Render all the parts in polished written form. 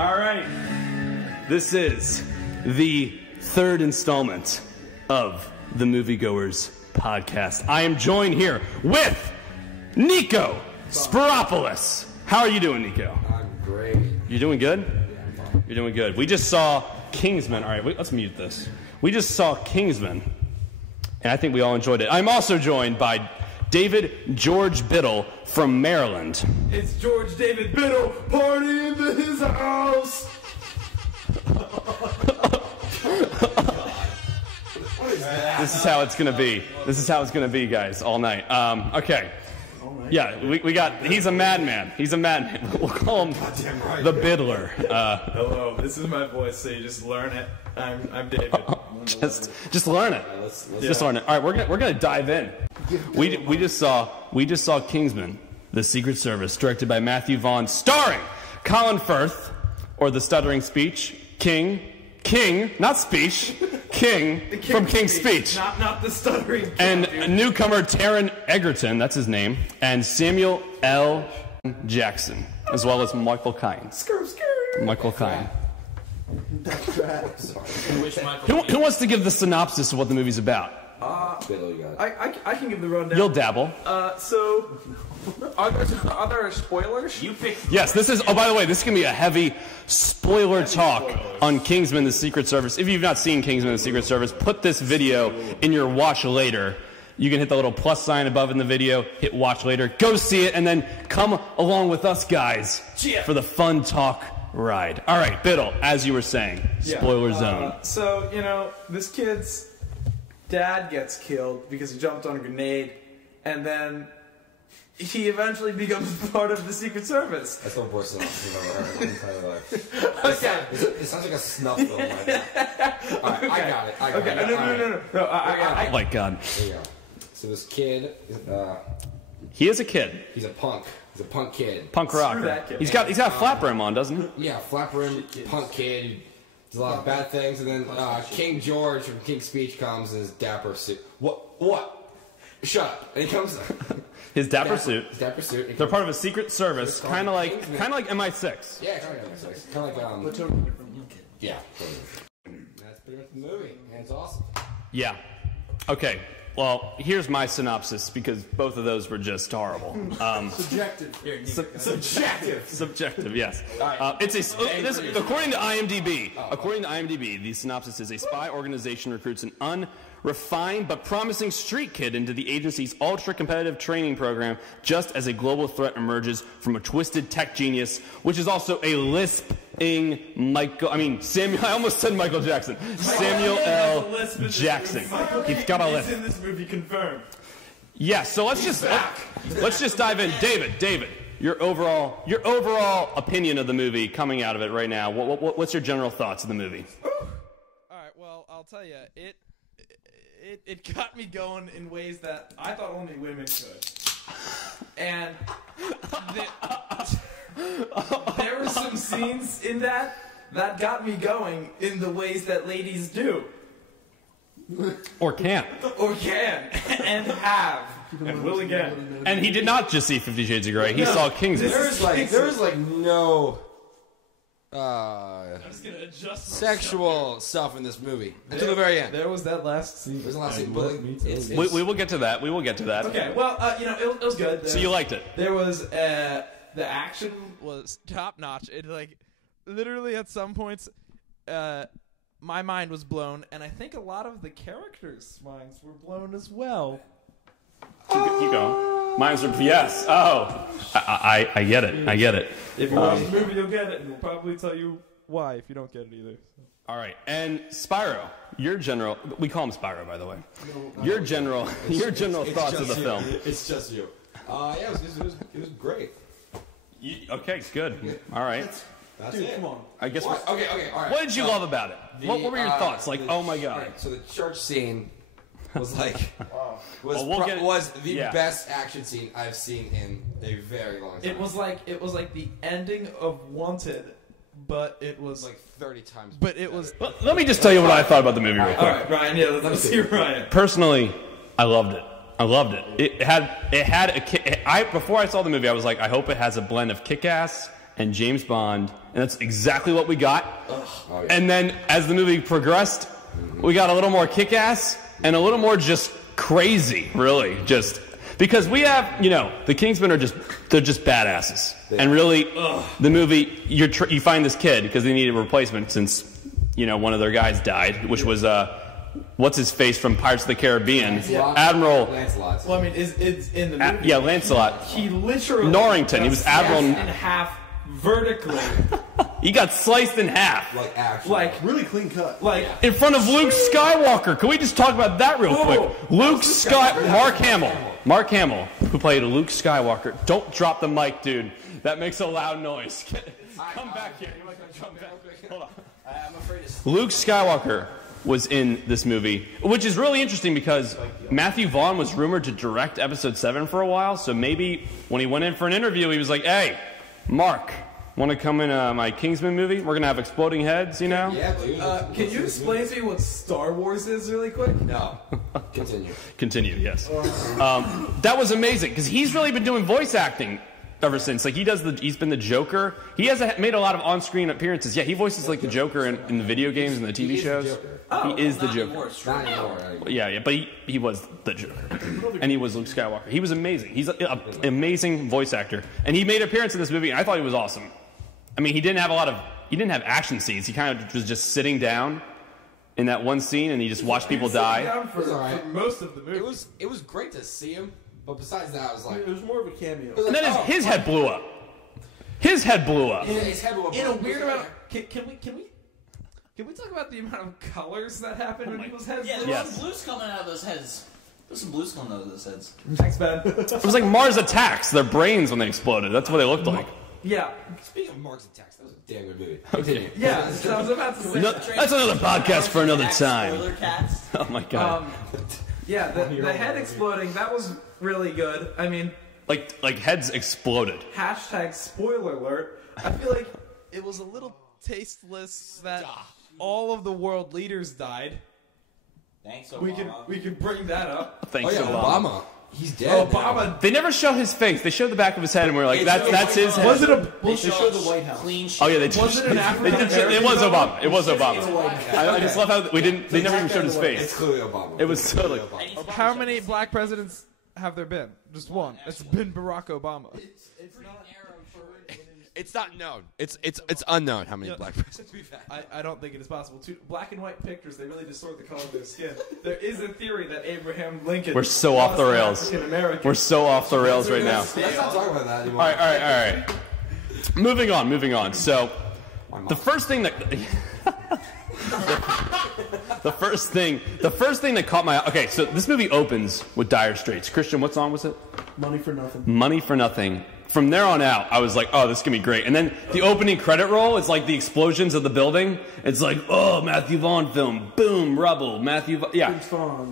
All right. This is the third installment of the Moviegoers podcast. I am joined here with Niko Spyropolous. How are you doing, Niko? I'm great. You're doing good? You're doing good. We just saw Kingsman. All right, let's mute this. We just saw Kingsman, and I think we all enjoyed it. I'm also joined by David George Biddle from Maryland. It's George David Biddle, party in his house! This is how it's going to be. This is how it's going to be, guys, all night. Okay. Yeah, we got, he's a madman. He's a madman. We'll call him the Biddler. Hello, this is my voice, so you just learn it. I'm David. Just learn it. Just learn it. All right, we're gonna dive in. We just saw Kingsman, The Secret Service, directed by Matthew Vaughn, starring Colin Firth, or the stuttering speech, King, not speech, King from King's Speech. Not the stuttering King, and dude. Newcomer Taron Egerton, that's his name, and Samuel L. Jackson, as well as Michael Caine. Michael Caine. Who wants to give the synopsis of what the movie's about? I can give the rundown. You'll dabble. So, are there spoilers? You pick. Yes, this is. Oh, by the way, this is gonna be a heavy spoiler talk on Kingsman: The Secret Service. If you've not seen Kingsman: The Secret Service, put this video in your watch later. You can hit the little plus sign above in the video, hit watch later, go see it, and then come along with us guys for the fun talk ride. All right, Biddle, as you were saying, spoiler zone. So, you know, this kid's dad gets killed because he jumped on a grenade, and then he eventually becomes part of the Secret Service. That's the worst thing I've ever heard in my entire life. Okay. It sounds like a snuff film right now. All right, I got it. No, Oh my God. There you go. So this kid, He is a kid. he's a punk. He's a punk kid. Punk rocker. that kid. He's got a flat brim on, doesn't he? Yeah, flap rim, punk kid. Does a lot of bad things, and then King George from King's Speech comes in his dapper suit. What? Shut up. And he comes. His dapper suit. His dapper suit. They're part of a secret service, kind of like MI6. Yeah, kind of like yeah. That's pretty much the movie, and it's awesome. Yeah. Okay. Well, here's my synopsis because both of those were just horrible. Subjective. Subjective, yes. According to IMDb. According to IMDb, the synopsis is: a spy organization recruits an unrefined but promising street kid into the agency's ultra-competitive training program just as a global threat emerges from a twisted tech genius, which is also a lisping Samuel. I almost said Michael Jackson. Samuel L. Jackson. He's got a lisp. In this movie, confirmed. Yeah. So let's just dive in, David. Your overall opinion of the movie coming out of it right now. What's your general thoughts of the movie? All right. Well, I'll tell you, it got me going in ways that I thought only women could, and there were some scenes in that got me going in the ways that ladies do. Or can. And have. And will again. And he did not just see 50 Shades of Grey. He saw Kingsman. There was no I'm just gonna adjust sexual stuff in this movie until the very end. There was that last scene. There's a last scene, but We will get to that. Okay, well, it was good. So you liked it? There was the action was top notch. It literally at some points, my mind was blown, and I think a lot of the characters' minds were blown as well. Keep going. Mine's are yes. Oh, I get it. If you watch the movie, you'll get it, and we'll probably tell you why if you don't get it either. All right, and Spyro, your general. We call him Spyro, by the way. Your general thoughts of the film. It's just you. Yeah, it was great. Okay, good. All right. That's Dude, it. come on. I guess. Okay, all right. What did you love about it? What were your thoughts? Like, oh my God. Right, so the church scene was like Well, was the best action scene I've seen in a very long time. It was like the ending of Wanted, but it was like 30 times. But it was. Well, let me just tell you what I thought about the movie real quick. all right, Ryan. Yeah, let's see Ryan. Personally, I loved it. It had before I saw the movie, I was like, I hope it has a blend of Kick-Ass and James Bond, and that's exactly what we got. Oh, yeah. And then as the movie progressed, we got a little more kick-ass and a little more just crazy, really, just because we have, the Kingsmen they're just badasses. And really, the movie, you find this kid because they needed a replacement since, one of their guys died, which was, what's his face from Pirates of the Caribbean? Admiral. Lancelot. Well, I mean, it's in the movie. Yeah, Lancelot. He literally Norrington. He was Admiral. in half vertically. He got sliced in half. Like, actually. Like, Really clean cut. like, In front of Luke Skywalker. Can we just talk about that real quick? Mark Hamill, who played Luke Skywalker. Don't drop the mic, dude. That makes a loud noise. Come back here. Come back. Hold on. I'm afraid it's... Luke Skywalker was in this movie, which is really interesting because Matthew Vaughn was rumored to direct Episode 7 for a while, so maybe when he went in for an interview, he was like, hey, Mark, want to come in my Kingsman movie? We're going to have exploding heads, Yeah, dude. can you explain to me what Star Wars is really quick? No. Continue. Continue, yes. That was amazing because he's really been doing voice acting ever since. Like he's been the Joker. He hasn't made a lot of on-screen appearances. Yeah, he voices like the Joker in the video games and the TV shows. He is the Joker. Not anymore. Yeah, but he was the Joker, and he was Luke Skywalker. He was amazing. He's an amazing voice actor, and he made an appearance in this movie. And I thought he was awesome. I mean, he didn't have action scenes. He kind of was just sitting down in that one scene, and he just watched people die. For most of the movie. It was great to see him, but besides that, I was like, It was more of a cameo. And then his head blew up. His head blew up. his head will in a weird amount. Can we talk about the amount of colors that happen when people's heads? Yeah, blow there's up? some blues coming out of those heads. There's some blues coming out of those heads. Thanks, Ben. It was like Mars Attacks. Their brains when they exploded. That's what they looked like. Yeah. Speaking of Mark's Attacks, that was a damn good movie. Continue. Yeah. So I was about to say. No, that's another podcast for another time. Spoiler cats. Oh my god. Yeah, the head exploding, that was really good. I mean, Like heads exploded. hashtag spoiler alert. I feel like It was a little tasteless that all of the world leaders died. Thanks, we Obama. can bring that up. Thanks, Oh, yeah, Obama. Obama. He's dead. Obama. They never show his face. They show the back of his head, and we're like, that's his head. Was it a? They showed the White House. Clean Oh yeah, they Was it an African It was Obama. It was Obama. White I just love how we didn't. They never even showed his It's face. clearly Obama. It was totally. Obama. How many black presidents have there been? Just one. It's been Barack Obama. It's not known. It's unknown how many black presidents we've had. I don't think it is possible. Black and white pictures, they really distort the color of their skin. There is a theory that Abraham Lincoln. We're so off the rails. African-American. We're so off the rails right now. Let's not talk about that anymore. All right. Moving on. So, the first thing that the first thing that caught my eye. Okay, so this movie opens with Dire Straits. Christian, what song was it? Money for Nothing. Money for Nothing. From there on out, I was like, oh, this is going to be great. And then the opening credit roll is like the explosions of the building. It's like, oh, Matthew Vaughn film. Boom, rubble.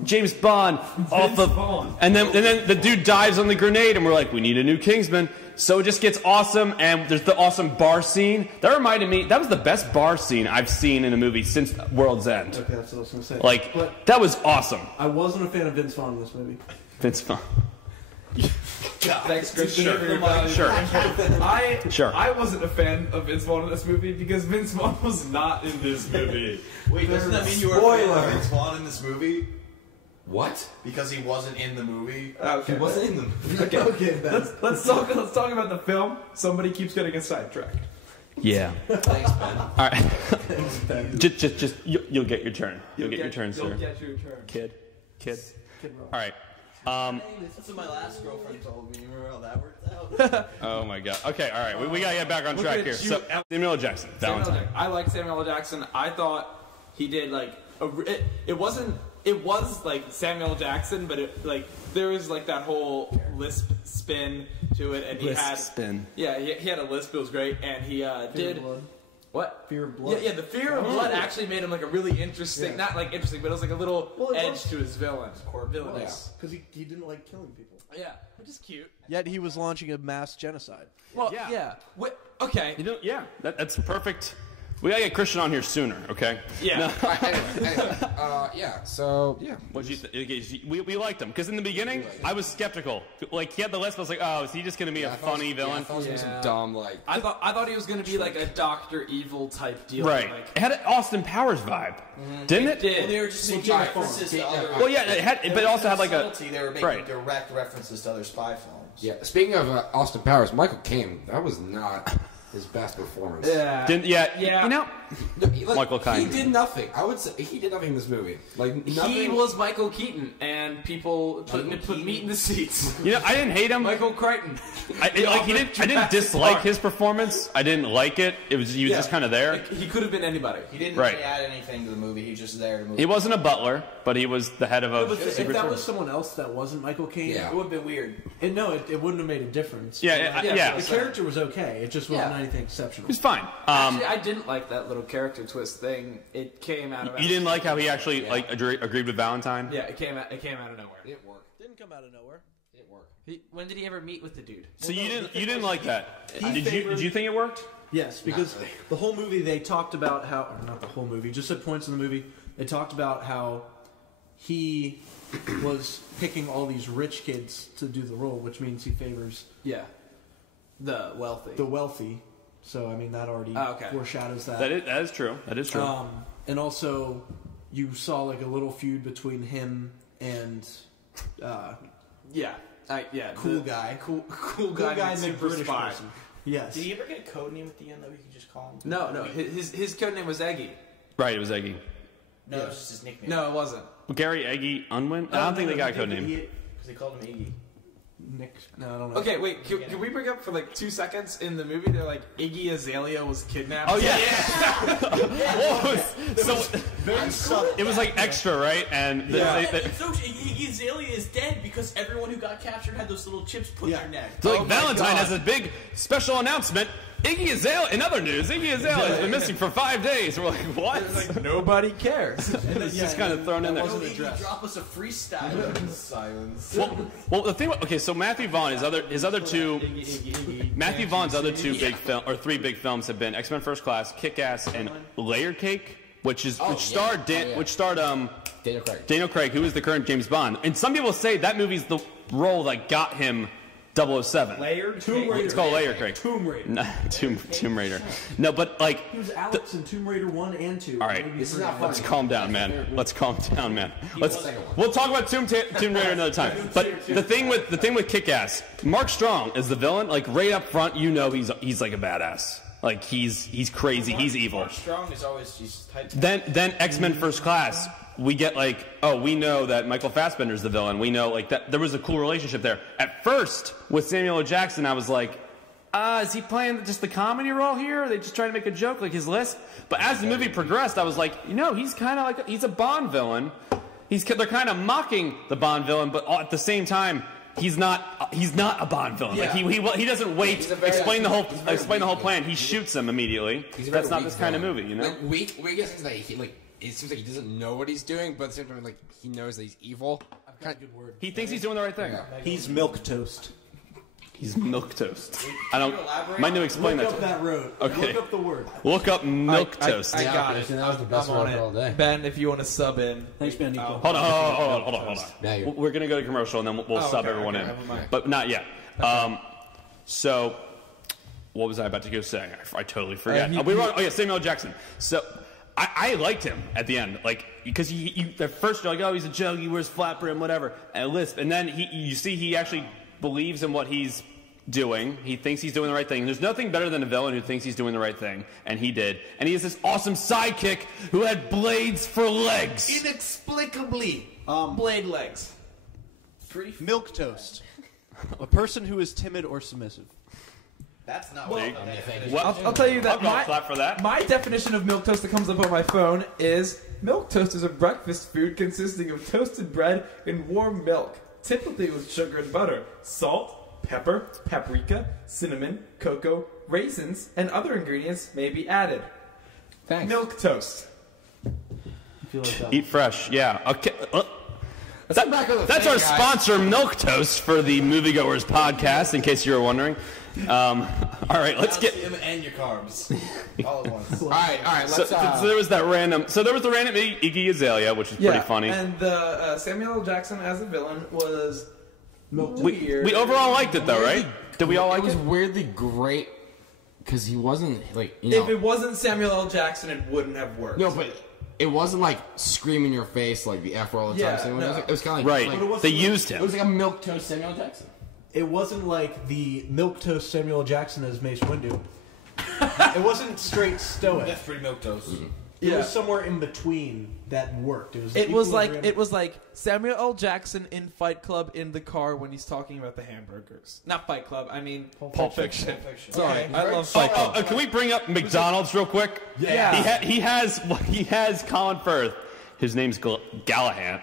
James Bond. Vaughn. And then the dude dives on the grenade, and we're like, we need a new Kingsman. So it just gets awesome, and there's the awesome bar scene. That reminded me, that was the best bar scene I've seen in a movie since World's End. Okay, that's what I was going to say. Like, But that was awesome. I wasn't a fan of Vince Vaughn in this movie. Vince Vaughn. Thanks, Christian. Sure. I wasn't a fan of Vince Vaughn in this movie because Vince Vaughn was not in this movie. Wait, doesn't that mean you were a fan of Vince Vaughn in this movie? What? Because he wasn't in the movie? Okay. He wasn't in them. Okay. Let's talk about the film. Somebody keeps getting a sidetrack. Yeah. Thanks, Ben. All right. just you'll get your turn. You'll get your turn, sir. You'll get your turn. Kid. Ross. All right. That's what my last girlfriend told me. Remember how that worked out? Oh my God. Okay. All right. We gotta get back on track at here. you. So Samuel L. Jackson. Valentine. I like Samuel L. Jackson. I thought he did like it was like Samuel L. Jackson, but there was like that whole lisp spin to it, and he had a lisp. It was great, and he did. Blood. What? Fear of Blood. Yeah, the Fear of Blood actually made him like a really interesting, not like interesting, but it was like a little edge to his villainous. Because he didn't like killing people. Yeah, which is cute. Yet he was launching a mass genocide. Well, yeah. Okay. That's perfect. We gotta get Christian on here sooner, okay? Yeah. Yeah. So yeah. What you we liked him because in the beginning I was skeptical. Like he had the list, I was like, oh, is he just gonna be a funny villain? I thought it was gonna be some dumb like. I thought he was gonna be like a Dr. Evil type deal. Right. Like, it had an Austin Powers vibe, didn't it? did. Well, they were just making references to other. Well, yeah, it had, but it also had like a. Subtlety, they were making direct references to other spy films. Yeah. Speaking of Austin Powers, Michael Caine, that was not his best performance. Yeah. Yeah. You know, Michael Caine. He did nothing. I would say he did nothing in this movie. Like nothing. He was Michael Keaton, and people put meat in the seats. You know, I didn't hate him. Michael Crichton. I didn't dislike his performance. I didn't like it. He was just kind of there. Like, he could have been anybody. He didn't really add anything to the movie. He was just there to move. He wasn't a butler, but he was the head of a If secret that was service. someone else that wasn't Michael Caine, Yeah. It would have been weird. it wouldn't have made a difference. Yeah. The character was okay. It just wasn't Yeah. anything exceptional. He's fine. Actually, I didn't like that little character twist thing. It came out of. You didn't like how he actually agreed with Valentine? Yeah, it came out of nowhere. It worked. Didn't come out of nowhere. It worked. When did he ever meet with the dude? So you didn't like that? Did favored- you think it worked? Yes, because the whole movie they talked about how, or not the whole movie, just at points in the movie, they talked about how he was picking all these rich kids to do the role, which means he favors Yeah, the wealthy. the wealthy. So I mean that already foreshadows that. That is true. That is true. And also, you saw like a little feud between him and Cool guy. Cool guy, and the super British spy. person. Yes. Did he ever get a code name at the end that we could just call him? No. His code name was Eggy. Right, it was Eggy. No, it was just his nickname. No, it wasn't. Gary Eggy Unwin? I don't think they got a code name. Because they called him Iggy. Nick. No, I don't know. Okay, wait. Can we bring up for like 2 seconds in the movie? They're like Iggy Azalea was kidnapped. Oh yeah. It was like extra, right? And So Iggy Azalea is dead because everyone who got captured had those little chips put in their neck. so like Valentine has a big special announcement. Iggy Azalea. In other news, Iggy Azalea has been missing for 5 days. We're like, what? Like nobody cares. And it's just kind of thrown in there. Iggy, drop us a freestyle. Silence. Well, the thing. Okay, so Matthew Vaughn, his other two. Matthew Vaughn's other two big film or three big films have been X-Men First Class, Kick-Ass, and Layer Cake, which starred Daniel Craig, who is the current James Bond. And some people say that movie's the role that got him 007. Tomb Raider. It's called Layer Cake. Tomb Raider. No, Tomb Raider. No, but like. He was Alex in Tomb Raider 1 and 2. All right, let's calm down, man. We'll talk about Tomb Raider another time. But the thing with Kick-Ass, Mark Strong is the villain. Like right up front, you know he's like a badass. Like he's crazy. He's evil. Strong is always type. Then X-Men First Class, we get like, we know that Michael Fassbender's the villain. We know like that there was a cool relationship there. At first, with Samuel L. Jackson, I was like, is he playing just the comedy role here? Are they just trying to make a joke like his list? But as the movie progressed, I was like, he's kind of like he's a Bond villain. They're kind of mocking the Bond villain, but at the same time, he's not a Bond villain. Yeah. Like he doesn't wait to explain the whole plan. He shoots him immediately. That's not this kind of movie, you know. Like we get things that it seems like he doesn't know what he's doing, but at the same time, like he knows that he's evil. I've got a good word. He thinks he's doing the right thing. Yeah. He's milk toast. He's milk toast. I don't. Might need to explain Look that. up that road. Okay. Look up the word. Look up milk toast. I got it. That was the best I'm on one it. all day. Ben, if you want to sub in. Thanks, man, Niko. Hold on. Yeah, you're- We're gonna go to commercial and then we'll sub everyone in, but not yet. So, what was I about to go say? I totally forgot. We were on, Samuel L. Jackson. So, I liked him at the end, like because at first you're like, he's a joke, he wears flat brim, whatever, and lisp, and then you see he actually believes in what he's doing. He thinks he's doing the right thing. There's nothing better than a villain who thinks he's doing the right thing, and he did. And he has this awesome sidekick who had blades for legs. Inexplicably, blade legs. Milk toast. A person who is timid or submissive. That's not Well, what I'll tell you that I'll go clap for that. my definition of milk toast that comes up on my phone is milk toast is a breakfast food consisting of toasted bread and warm milk, typically with sugar and butter, salt, pepper, paprika, cinnamon, cocoa, raisins, and other ingredients may be added. Thanks. Milk toast. Eat fresh, yeah. Okay. That's our sponsor, Milk Toast, for the Moviegoers podcast, in case you were wondering. All right, let's get. Calcium and your carbs all at once. All right. So, so there was that random. So there was the random Iggy Azalea, which is pretty funny. And the Samuel L. Jackson as a villain was We overall liked it though, right? Did we all like it? It was weirdly great because he wasn't like. You know, if it wasn't Samuel L. Jackson, it wouldn't have worked. no, but it wasn't like screaming in your face like the F all the time. Yeah, So no. it was kind of like, Right. like They used it him. was like a milquetoast Samuel Jackson. It wasn't like the milquetoast Samuel L. Jackson as Mace Windu. It wasn't straight stoic. That's pretty milquetoast. It was somewhere in between that worked. It was like Samuel L. Jackson in Fight Club in the car when he's talking about the hamburgers. Not Fight Club. I mean Pulp Fiction. Sorry, I love Fight Club. Can we bring up McDonald's real quick? Yeah. He has Colin Firth. His name's Galahad.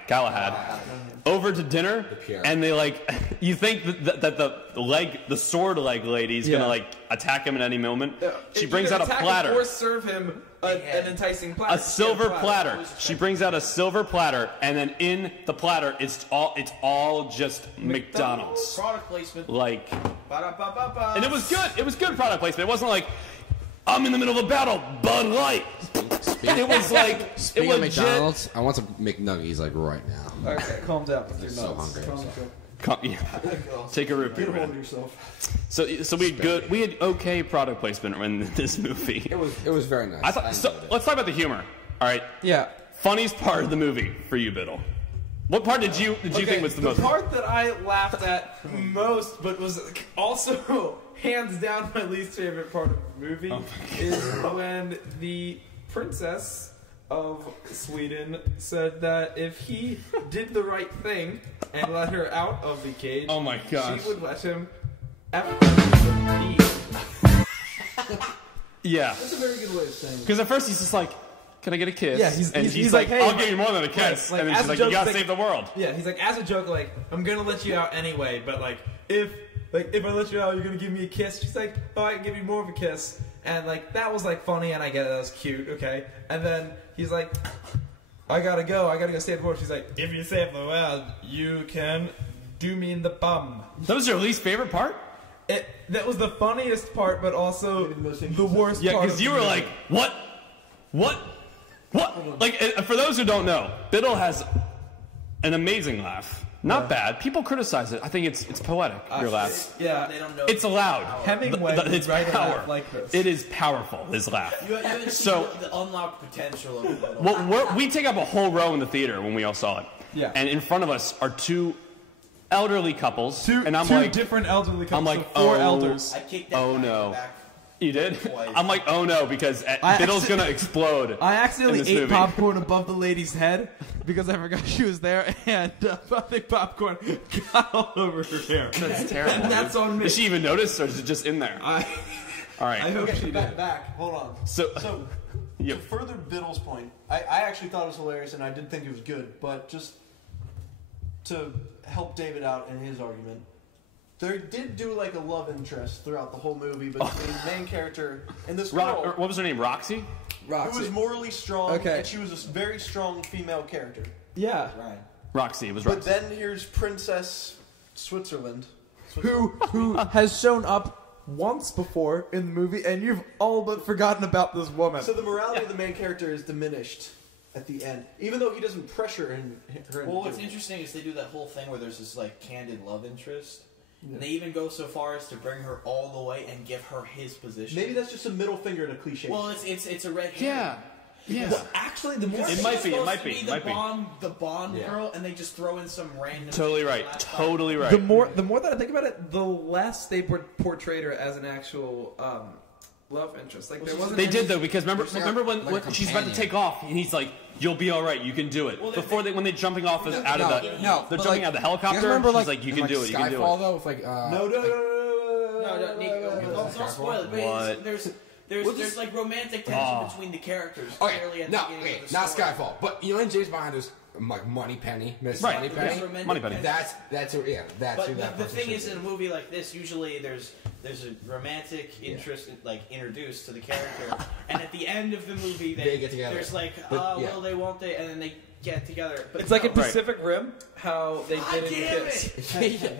Over to dinner, and they like. You think that the sword leg lady's gonna like attack him at any moment? She brings out a platter. Or serve him an enticing platter. A silver platter. She brings out a silver platter, and then in the platter, it's all just McDonald's. Product placement. Like, Ba-da-ba-ba-ba. and it was good. It was good product placement. It wasn't like I'm in the middle of a battle, Bud Light. It was like Speaking it of legit. McDonald's, I want some McNuggies like right now. Okay, calm down. I'm so hungry. Take a root beer, Get a hold of man. yourself. So we had okay product placement in this movie. It was very nice. I thought. So let's talk about the humor. All right. Yeah. Funniest part of the movie for you, Biddle. What part did you think was the most? The part that I laughed at most, but was also hands down my least favorite part of the movie, is when the princess of Sweden said that if he did the right thing and let her out of the cage, Oh my gosh. she would let him leave. Yeah. That's a very good way of saying it. Because at first he's just like, "Can I get a kiss?" Yeah, and he's like, like, "Hey, "I'll give you more than a kiss." Like, and then as she's a like, joke, "You gotta like- save the world." Yeah, he's like, as a joke, like, I'm gonna let you out anyway, but like, if I let you out, you're gonna give me a kiss. She's like, oh, I can give you more of a kiss. And like, that was like funny, and I get it, that was cute, okay? And then he's like, I gotta go save the world. She's like, if you save the world, you can do me in the bum. That was your least favorite part? That was the funniest part, but also the worst Yeah, part. because you were like, "What? Like, for those who don't know, Biddle has an amazing laugh. Not bad. People criticize it. I think it's poetic. Your laugh. Yeah, They don't know. It's loud. Hemingway would It's write a laugh power. like this. It is powerful. His laugh. You haven't So- seen the unlocked potential of it. Well, we take up a whole row in the theater when we all saw it. Yeah. And in front of us are two elderly couples. And I'm two like, different elderly couples. I'm like, so four oh. elders. I kicked that Oh, guy in no. the back. You did? Twice. I'm like, oh no, because Biddle's gonna explode. I in accidentally this ate movie. popcorn above the lady's head because I forgot she was there, and I think popcorn got all over her hair. That's terrible. And that's on me. Did she even notice, or is it just in there? I All right. hope she did. Back. Hold on. So- to Yep. further Biddle's point, I actually thought it was hilarious, and I did think it was good. But just to help David out in his argument, they did do like a love interest throughout the whole movie, but the main character and this girl What was her name? Roxy? who was morally strong, Okay. and she was a very strong female character. Yeah. Right. Roxy. It was But Roxy. then here's Princess Switzerland. Who has shown up once before in the movie, and you've all but forgotten about this woman. So the morality of the main character is diminished at the end, even though he doesn't pressure her. Well, what's interesting is they do that whole thing where there's this like candid love interest. And they even go so far as to bring her all the way and give her his position. Maybe that's just a middle finger to cliche. Well, it's a red herring. Yeah. Yeah. Well, actually, the more It might be, supposed might to be, the might be. Bond girl, and they just throw in some random. Totally shit right. last Totally right. the more that I think about it, the less they portrayed her as an actual love interest. Like there wasn't. They any- did though, because remember when like a she's about to companion. take off, and he's like, "You'll be all right. You can do it." Well, when they're jumping off out of the they're but, jumping out of the helicopter. You guys remember, she's like, "You in, can do it. You can do Skyfall, it." though, with No, Niko, don't spoil it. But What? there's like romantic tension between the characters. Clearly at the beginning of the not story. Skyfall, but you know in James Bond there's like Moneypenny, Miss Right, Moneypenny. yeah. Romantic Moneypenny. tension. That's who But that the person thing should is, be. in a movie like this, usually there's a romantic interest like introduced to the character, and at the end of the movie, They get together. There's like, But, yeah. will they, won't they, and then they get together. But It's like in no. Pacific Rim, how they God didn't damn kiss. it!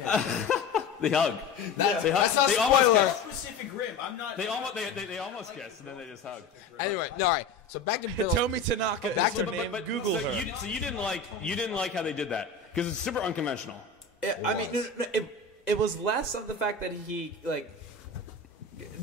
They hug. That's They hug. not They spoiler. almost kiss. Pacific Rim. I'm not. They almost kiss, and then they just hug. Anyway, no, all right. So back to Biddle. Tomi Tanaka. Back is her to- name. But Google so her. you didn't like how they did that because it's super unconventional. I mean, it was less of the fact that he like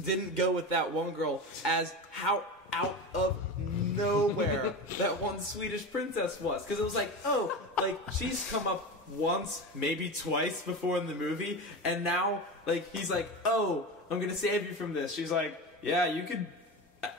didn't go with that one girl as how out of nowhere that one Swedish princess was, because it was like, oh, like she's come up once, maybe twice before in the movie, and now like he's like, oh, I'm gonna save you from this. She's like, yeah, you could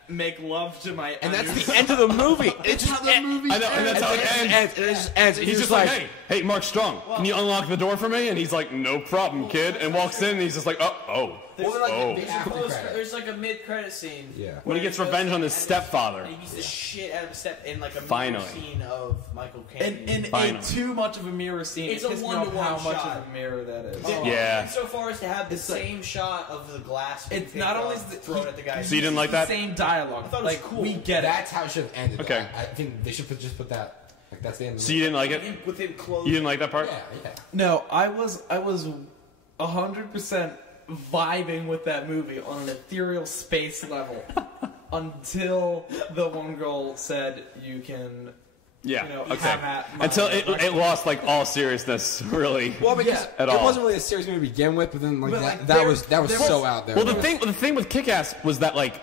make love to my. And that's the end of the movie. It's just the movie. I know, and that's how it ends. It just ends. He's just like, hey, Mark Strong, can you unlock the door for me? And he's like, no problem, kid. And walks in, and he's just like, oh. There's like a mid-credit scene. Yeah. When he gets revenge on his stepfather. And he beats the shit out of a step in like a Finally. mirror scene of Michael Caine. in Finally. too much of a mirror scene. It's it a pissed me off one-to-one how much shot. of a mirror that is. Yeah. So far as to have the It's like- same shot of the glass. being It's picked not only up, is it- thrown at the guy. So you didn't like The that? same dialogue. I thought it was like cool. we get it. That's how it should have ended. Okay. I think they should just put that. Like that's the end. Of the So you didn't like it? With him close. You didn't like that part? Yeah. No, I was 100% vibing with that movie on an ethereal space level until the one girl said you can. Yeah. You know, Okay. have at my Until it direction. lost like all seriousness, really. Well, because At it all. wasn't really a serious movie to begin with, but then like But, that, like, that there- was there so was- out there. Well, the thing with Kick-Ass was that like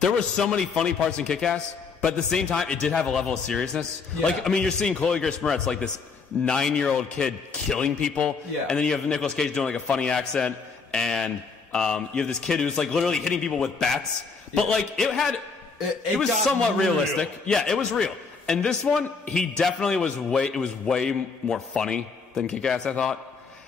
there were so many funny parts in Kick-Ass, but at the same time it did have a level of seriousness. Yeah. Like I mean, you're seeing Chloe Grace Moretz like this 9-year-old kid killing people, Yeah. and then you have Nicolas Cage doing like a funny accent, and you have this kid who's like literally hitting people with bats. But like it was got somewhat real. realistic. Yeah, it was real. And this one, he definitely was way more funny than Kick-Ass, I thought.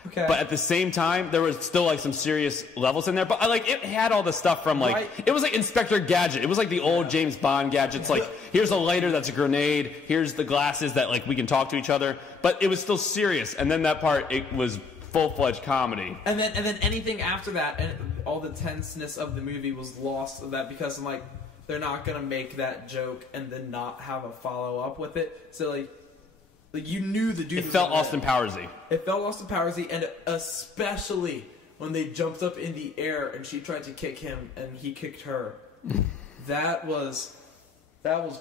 Okay. But at the same time, there was still like some serious levels in there. But it had all the stuff from like Right. it was like Inspector Gadget. It was like the old James Bond gadgets. Like here's a lighter that's a grenade. Here's the glasses that like we can talk to each other. But it was still serious. And then that part, it was full-fledged comedy. And then anything after that, and all the tenseness of the movie was lost of that, because I'm like, they're not gonna make that joke and then not have a follow up with it. So like you knew the dude. It was felt gonna Austin Powersy. It felt Austin Powersy, and especially when they jumped up in the air and she tried to kick him and he kicked her. that was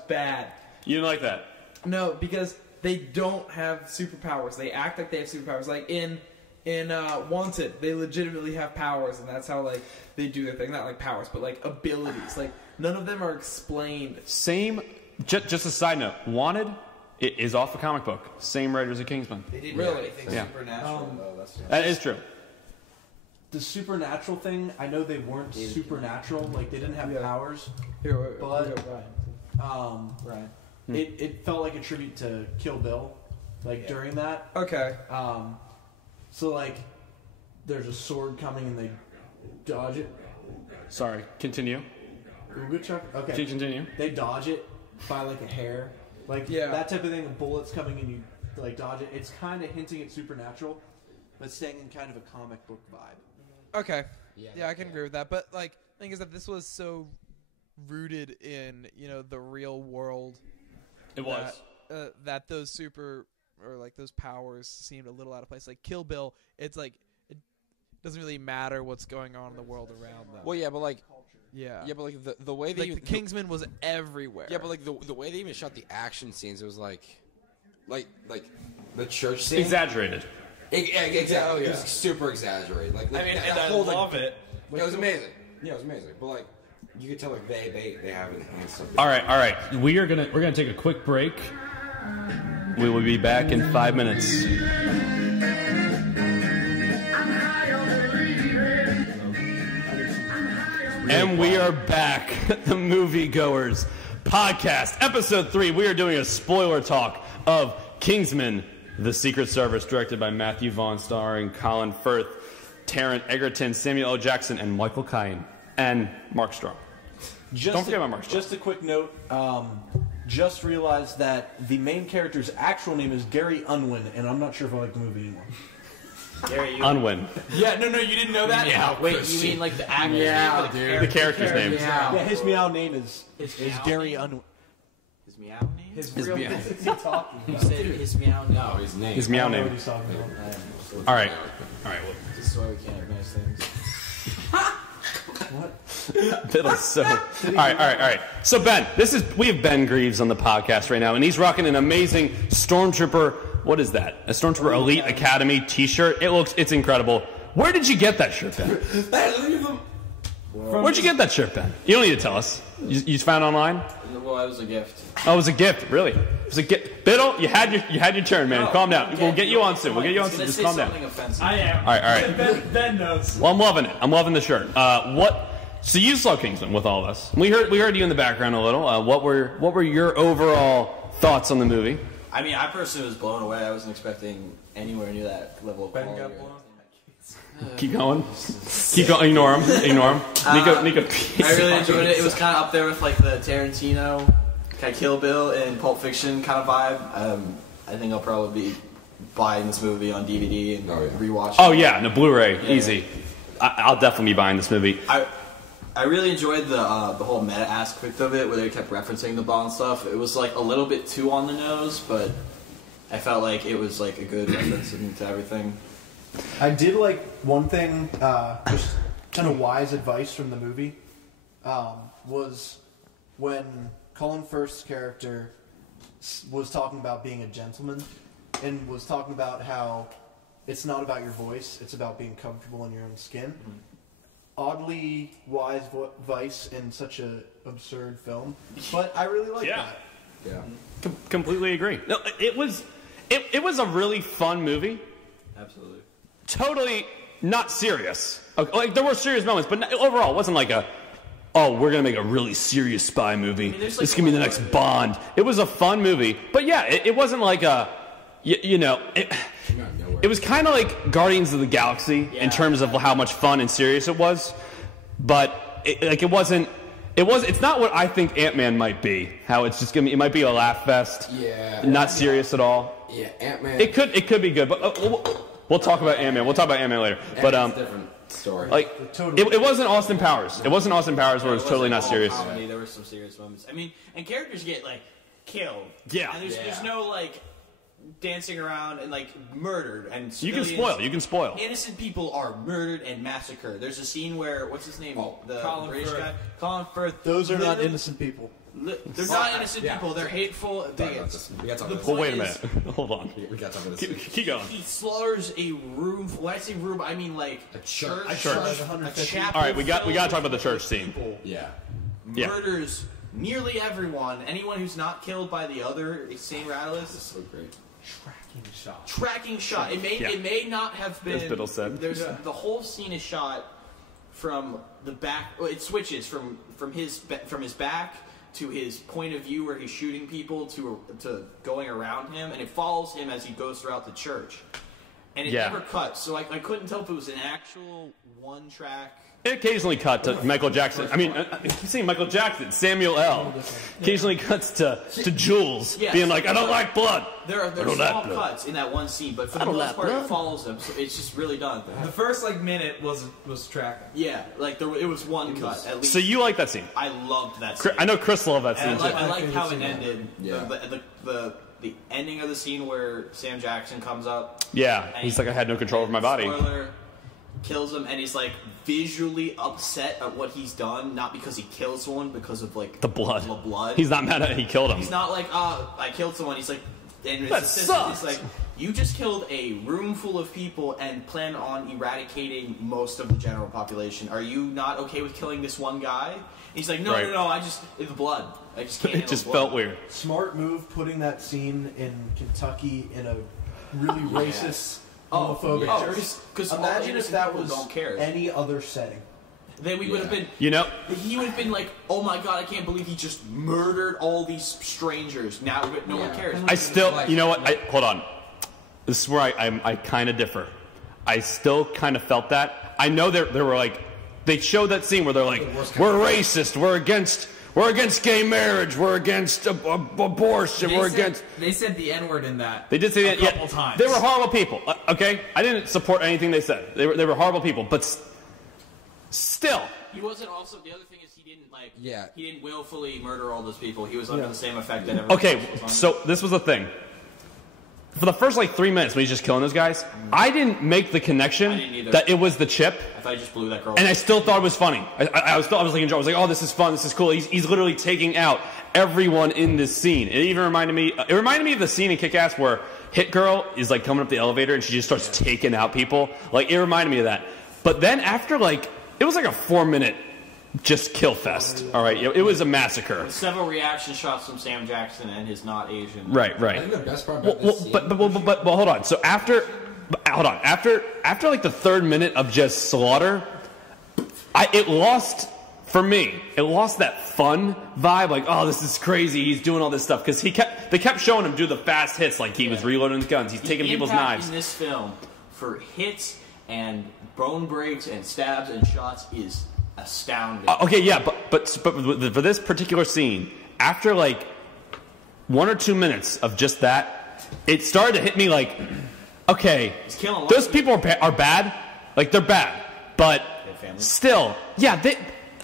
bad. You didn't like that? No, because they don't have superpowers. They act like they have superpowers. Like in Wanted, they legitimately have powers, and that's how like they do their thing. Not like powers, but like abilities. Like none of them are explained. Same. Just a side note. Wanted it is off the comic book. Same writers as Kingsman. They didn't Really? do anything Yeah. supernatural though. That's That is true. The supernatural thing, I know they weren't supernatural, like they didn't have Yeah. powers. Here, wait, But- Ryan. Right. It felt like a tribute to Kill Bill, like during that. Okay. So like, there's a sword coming and they dodge it. Sorry. Continue. Ooh, good chuck. Can you Okay. continue? They dodge it by like a hair, like Yeah. that type of thing. The bullets coming and you like dodge it. It's kind of hinting at supernatural, but staying in kind of a comic book vibe. Okay. Yeah, Yeah, I can agree with that. But like, the thing is that this was so rooted in the real world. It was. That those those powers seemed a little out of place. Like Kill Bill, it's like it doesn't really matter what's going on in the world around them. well, yeah, but like yeah. yeah, but like the way they Like the Kingsman was everywhere. yeah, but like the way they even shot the action scenes, it was like the church scene. Exaggerated. Exactly. It was super exaggerated. Like I mean, that and I whole, like, love it. It was amazing. Yeah, it was amazing. But like, you could tell like they have enhanced something. All right. We're gonna take a quick break. We will be back in 5 minutes. And we are back. The Moviegoers Podcast, Episode 3. We are doing a spoiler talk of Kingsman, The Secret Service, directed by Matthew Vaughn, starring Colin Firth, Taron Egerton, Samuel L. Jackson, and Michael Caine, and Mark Strong. Don't forget about Mark Strong. Just a quick note. Just realized that the main character's actual name is Gary Unwin, and I'm not sure if I like the movie anymore. Unwin. Yeah, no, you didn't know that? Yeah, Wait, you mean like the actor? Yeah, dude. The character's name. Yeah, his meow name is Gary Unwin. meow name? His His real meow. name. Is he talking You about? said his meow name. No, his name. His I meow don't know name. what he's talking about. All right. All right. This is why we can't recognize things. Biddle's so. All right. So Ben, we have Ben Greaves on the podcast right now, and he's rocking an amazing Stormtrooper. What is that? A Stormtrooper Elite Academy T-shirt. It's incredible. Where did you get that shirt, Ben? Where'd you get that shirt, Ben? You don't need to tell us. You just found it online? Well, it was a gift. Oh, it was a gift, really. It was a gift. Biddle, you had your turn, man. Calm down. We'll get you on soon. Just calm down. Offensive. I am. All right. Ben knows. Well, I'm loving it. I'm loving the shirt. So you saw Kingsman with all of us. We heard you in the background a little. What were your overall thoughts on the movie? I mean, I personally was blown away. I wasn't expecting anywhere near that level of quality. Keep going. Keep going. Ignore him. Niko. I really enjoyed it. It was kind of up there with like the Tarantino, kind of Kill Bill and Pulp Fiction kind of vibe. I think I'll probably be buying this movie on DVD and rewatch it. Oh yeah, no Blu-ray, easy. I'll definitely be buying this movie. I really enjoyed the whole meta aspect of it, where they kept referencing the Bond stuff. It was like a little bit too on the nose, but I felt like it was like a good reference to everything. I did like one thing, just kind of wise advice from the movie, was when Colin Firth's character was talking about being a gentleman, and was talking about how it's not about your voice, it's about being comfortable in your own skin. Mm-hmm. Oddly wise advice in such a absurd film, but I really like that. Yeah. Completely agree. No, it was a really fun movie. Absolutely. Totally not serious. Okay, like there were serious moments, but overall, it wasn't like we're gonna make a really serious spy movie. I mean, this is gonna be the next Bond. It was a fun movie, but yeah, it wasn't like it was kind of like Guardians of the Galaxy in terms of how much fun and serious it was, but it's not what I think Ant-Man might be. How it's just it might be a laugh fest. Yeah. Not serious at all. Yeah, Ant-Man. It could be good, but we'll talk about Ant-Man. We'll talk about Ant-Man later. But Ant-Man's a different story. like it wasn't Austin Powers. It wasn't Austin Powers where it was totally not serious. Comedy, there were some serious moments. I mean, and characters get like killed. Yeah. And there's no like dancing around and like murdered and You can spoil. Innocent people are murdered and massacred. There's a scene where what's his name? The Colin British Firth. guy, Colin Firth. Those are not innocent people. They're not innocent people. They're hateful bigots. We got to talk about Well, this. wait a minute. Hold on. We got to talk about this. Keep going. He slaughters a room. When I say room, I mean like a church. A church. A chapel. All right, we got to filled talk about the with church scene. people. Yeah. Yeah. Murders nearly everyone. Anyone who's not killed by the other insane radicalists. So great. Tracking shot. It may not have been. As Biddle said. There's the whole scene is shot from the back. Well, it switches from his back to his point of view where he's shooting people to going around him, and it follows him as he goes throughout the church. And it never cuts, so I couldn't tell if it was an actual one track. It occasionally cut to Michael Jackson. I mean, you've seen Michael Jackson, Samuel L. Occasionally cuts to Jules being like, I don't like blood. There are small cuts in that one scene, but for the most part, it follows him. So it's just really done. The first like minute was tracking. Yeah, like it was one cut at least. So you like that scene? I loved that scene. I know Chris loved that scene And too. I liked how it ended. Yeah. The ending of the scene where Sam Jackson comes up. Yeah, and he's like, I had no control over my body. Spoiler, kills him, and he's like visually upset at what he's done, not because he killed someone, because of like The blood. The blood. He's not mad at he killed him. He's not like, I killed someone. He's like, and it's That consistent. sucks. It's like, you just killed a room full of people and plan on eradicating most of the general population. Are you not okay with killing this one guy? And he's like, no, Right. it's the blood. I just can't. It handle just blood. felt weird. Smart move putting that scene in Kentucky in a really racist, homophobic church. Because Imagine if that was don't care. any other setting. Then we would have been. You know, He would have been like, "Oh my god, I can't believe he just murdered all these strangers." Now, no one cares. I still, you know what? Hold on. This is where I kind of differ. I still kind of felt that. I know there were like, they showed that scene where they're like, we're racist, we're against gay marriage, we're against abortion, They said the N-word in that. They did say that. a couple times. They were horrible people. Okay, I didn't support anything they said. They were horrible people, but still, he wasn't also. The other thing is he didn't like. Yeah. He didn't willfully murder all those people. He was under the same effect that everyone Okay, else was on. so this was the thing. For the first like 3 minutes when he's just killing those guys, I didn't make the I didn't connection either. that it was the chip, I thought he just blew that girl. and I still thought it was funny. I was like enjoying. I was like, oh, this is fun. This is cool. He's literally taking out everyone in this scene. It even reminded me. It reminded me of the scene in Kick-Ass where Hit Girl is like coming up the elevator and she just starts taking out people. Like it reminded me of that. But then after like it was like a 4-minute just kill fest. All right, it was a massacre. With several reaction shots from Sam Jackson and his not Asian. Right. I think the best part about this scene. But hold on. So after like the 3rd minute of just slaughter, it lost for me. It lost that fun vibe. Like, oh, this is crazy. He's doing all this stuff because they kept showing him do the fast hits. Like he was reloading his guns. He's taking people's knives. In this film, for hits and bone breaks and stabs and shots is astounding. Okay, yeah, but for this particular scene, after like 1 or 2 minutes of just that, it started to hit me like, okay, those people are bad, like they're bad, but still, yeah,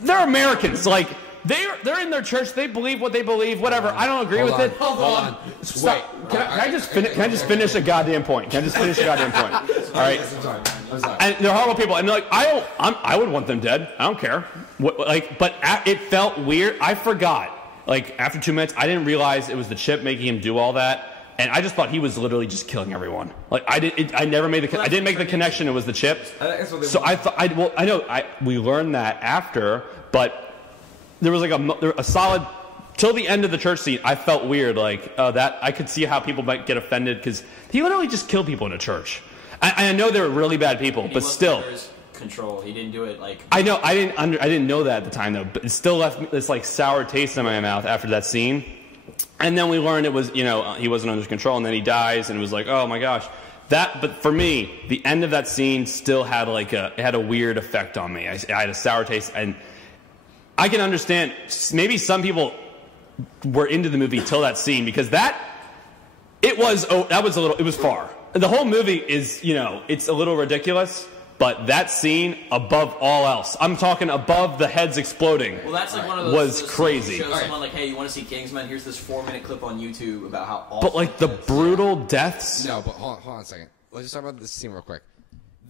they're Americans, like they're in their church, they believe what they believe, whatever. I don't agree with it. Hold on. Stop. Can I just finish a goddamn point? Can I just finish a goddamn point? All right. I'm sorry. And they're horrible people, and they're like, I would want them dead. I don't care. It felt weird. I forgot. Like after 2 minutes, I didn't realize it was the chip making him do all that, and I just thought he was literally just killing everyone. Like I didn't make the connection. It was the chip. So I thought, we learned that after, but there was like a solid. Till the end of the church scene, I felt weird. Like that, I could see how people might get offended because he literally just killed people in a church. I know they were really bad people, but still. Under his control. He didn't do it like. I know. I didn't know that at the time though, but it still left me this like sour taste in my mouth after that scene. And then we learned it was he wasn't under his control, and then he dies, and it was like, oh my gosh. But for me, the end of that scene still had it had a weird effect on me. I had a sour taste, and I can understand maybe some people were into the movie till that scene because it was far. The whole movie is, it's a little ridiculous, but that scene above all else, I'm talking above the heads exploding. Well, that's like one of those was crazy. Show someone like, hey, you want to see Kingsman? Here's this 4-minute clip on YouTube about how awesome. But like the brutal deaths. No, but hold on a second. Let's just talk about this scene real quick.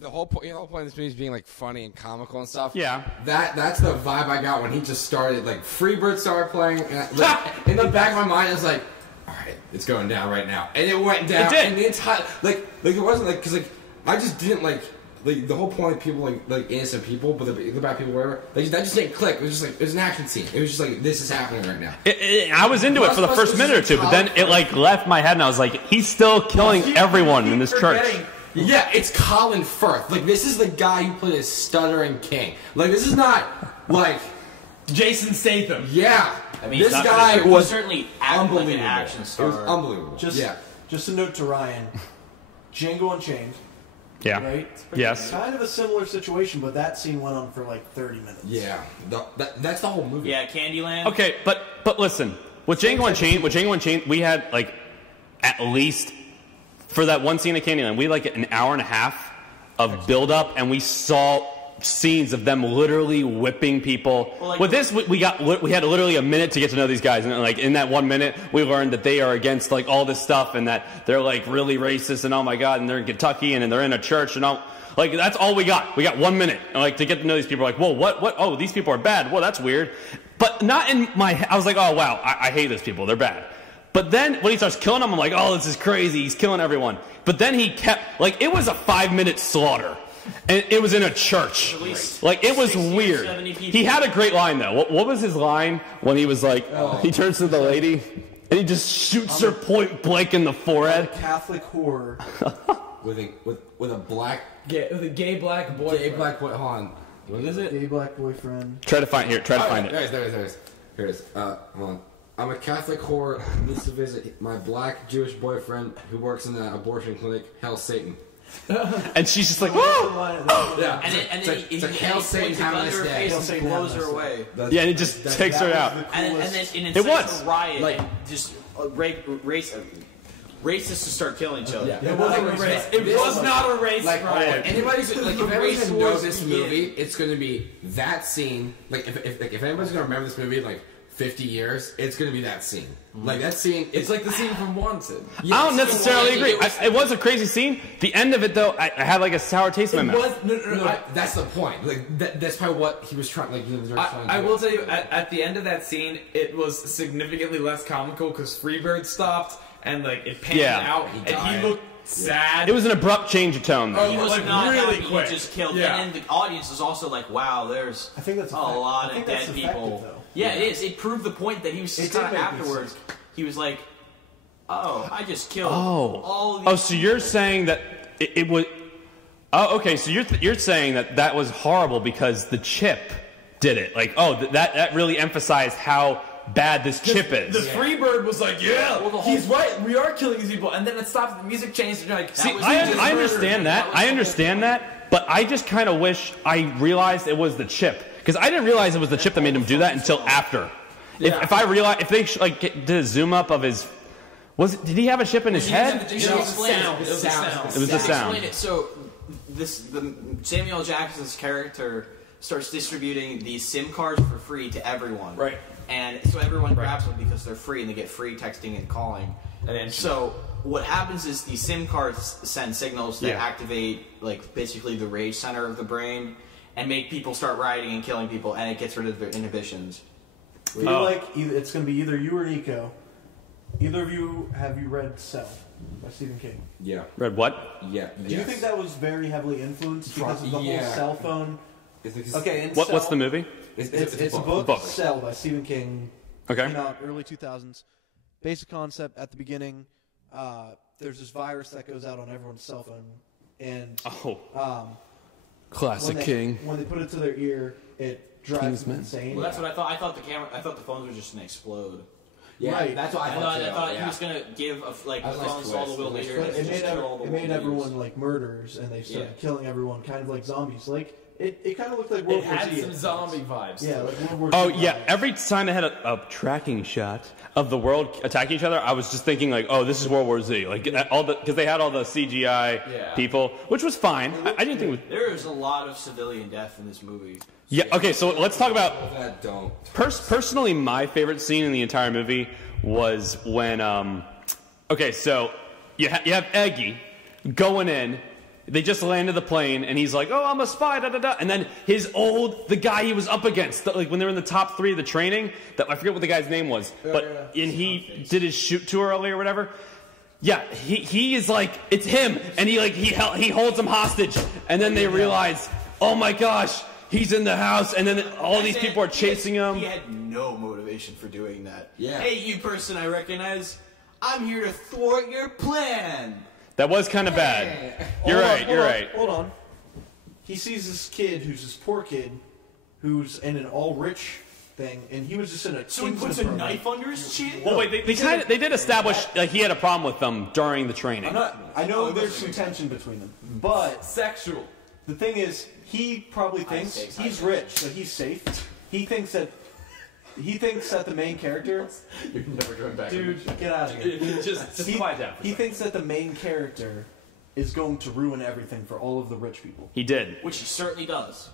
The whole point of this movie is being like funny and comical and stuff. Yeah. That's the vibe I got when he just started, like Freebird started playing, and in the back of my mind, I was like, all right, it's going down right now, and it went down. It did. And the entire it wasn't like because I just didn't like the whole point of people like innocent people, but the bad people, whatever. That just didn't click. It was just like it was an action scene. It was just like this is happening right now. I was into it for the first minute or two, but then it like left my head, and I was like, he's still killing everyone in this church. Yeah, it's Colin Firth. Like this is the guy who played as Stuttering King. Like this is not like Jason Statham. Yeah. I mean, this guy was certainly acting like an action star. It was unbelievable. Just a note to Ryan. Django Unchained. Yeah. Right? Yes. Kind of a similar situation, but that scene went on for like 30 minutes. Yeah. That's the whole movie. Yeah, Candyland. Okay, but listen, with Django Unchained, we had like at least for that one scene of Candyland, we had like an hour and a half of build up, and we saw scenes of them literally whipping people. Well, like, with this, we had literally a minute to get to know these guys, and like in that 1 minute, we learned that they are against like all this stuff, and that they're like really racist, and oh my god, and they're in Kentucky, and they're in a church, and all. Like that's all we got. We got 1 minute, and like to get to know these people. Like, whoa, what? Oh, these people are bad. Whoa, that's weird. But not in my. I was like, oh wow, I hate those people. They're bad. But then when he starts killing them, I'm like, oh, this is crazy. He's killing everyone. But then he kept like it was a 5-minute slaughter. And it was in a church. Like, it was weird. He had a great line, though. What was his line when he was like, he turns to the lady, and he just shoots her point blank in the forehead? Catholic whore. with a black... With a gay black boy. Gay black boy... Hold on. What is it? Gay black boyfriend. Try to find it. There it is. Here it is. Hold on. I'm a Catholic whore who needs to visit my black Jewish boyfriend who works in the abortion clinic. Hell, Satan. And she's just like, whoa! Yeah. And then he Hail Satan, have a nice day. and blows her away. Yeah, and he just takes her out. And then in a riot, like just race. racists to start killing each other. Yeah. It wasn't a race. It was not a race, Like, Brian. anybody's like, if The anybody's race gonna know wars this begin. movie, it's gonna be that scene. Like, if anybody's gonna remember this movie in like 50 years, it's gonna be that scene. Like that scene. It's like the scene from Wanted. I don't necessarily agree. It was a crazy scene. The end of it, though, I had like a sour taste in my mouth. No, that's the point. Like that's probably what he was trying. Like he was trying to I do. will tell you, at the end of that scene, it was significantly less comical because Freebird stopped and like it panned out, and died. he looked sad. It was an abrupt change of tone, though. He was like, not really happy. quick. He just killed. Yeah. And then the audience was also like, "Wow, there's I think that's a effective. lot I of think dead that's people." effective, though. Yeah, it is. It proved the point that he was It just did kind of make me afterwards. He was like, "Oh, I just killed Oh. all these." Oh, so you're saying that it was... Oh, okay, so you're saying that was horrible because the chip did it. Like, that really emphasized how bad this chip is. The Freebird was like, "Yeah, Well, the whole- he's right. We are killing these people." And then it stopped. The music changed. And you're like, See, was I just understand that. I understand that. But I just kind of wish I realized it was the chip. Because I didn't realize it was the chip that made him do that until after. If I realized... If they did a zoom up of his... Did he have a chip in his head? You should explain it. It was the sound. It was the sound. Explain it. So, Samuel Jackson's character starts distributing these SIM cards for free to everyone. Right. And so everyone grabs them because they're free and they get free texting and calling. And so what happens is these SIM cards send signals that activate like basically the rage center of the brain and make people start rioting and killing people, and it gets rid of their inhibitions. I feel like it's going to be either you or Niko. Either of you, have you read Cell by Stephen King? Yeah. Read what? Yeah. Do you think that was very heavily influenced because of the whole cell phone? Okay, and What's the movie? It's a book, Cell by Stephen King. Okay. Came out early 2000s. Basic concept at the beginning. There's this virus that goes out on everyone's cell phone, and Classic King. when they put it to their ear, it drives them Kingsman. insane. Well, that's what I thought. I thought the phones were just gonna explode. Yeah, Right. that's what I thought. I thought he was gonna give the phones all the will leader. But and just kill all the it made world everyone leaders. like murderers, and they started killing everyone, kind of like zombies. Like it kind of looked like it World War had Z. some zombie vibes. Yeah, like World War Oh Z yeah! vibes. Every time they had a tracking shot of the world attacking each other, I was just thinking like, "Oh, this is World War Z." Like because they had all the CGI people, which was fine. I didn't think it was. There is a lot of civilian death in this movie. Yeah. Okay, so let's talk about That don't. personally. My favorite scene in the entire movie was when. Okay, so you have Eggy going in. They just landed the plane, and he's like, "Oh, I'm a spy." Da da da. And then the guy he was up against, like when they were in the top 3 of the training. That I forget what the guy's name was, but and he did his shoot too early or whatever. Yeah, he is like it's him, and he holds him hostage, and then they realize, oh my gosh, he's in the house, and then all these people are chasing him. He had no motivation for doing that. Yeah. Hey, you person I recognize, I'm here to thwart your plan. That was kind of bad. You're right. Hold on. He sees this kid who's this poor kid who's in an all rich thing, and he was just in a. So he Kingsman puts a program. knife under his chin? Well, wait, they did establish like he had a problem with them during the training. I know there's some tension between them, but Sexual. the thing is, he probably thinks he's rich, so he's safe. He thinks that the main character, You're never going back. dude, get out of here. Just He, quiet down. he thinks that the main character is going to ruin everything for all of the rich people. He did. Which he certainly does.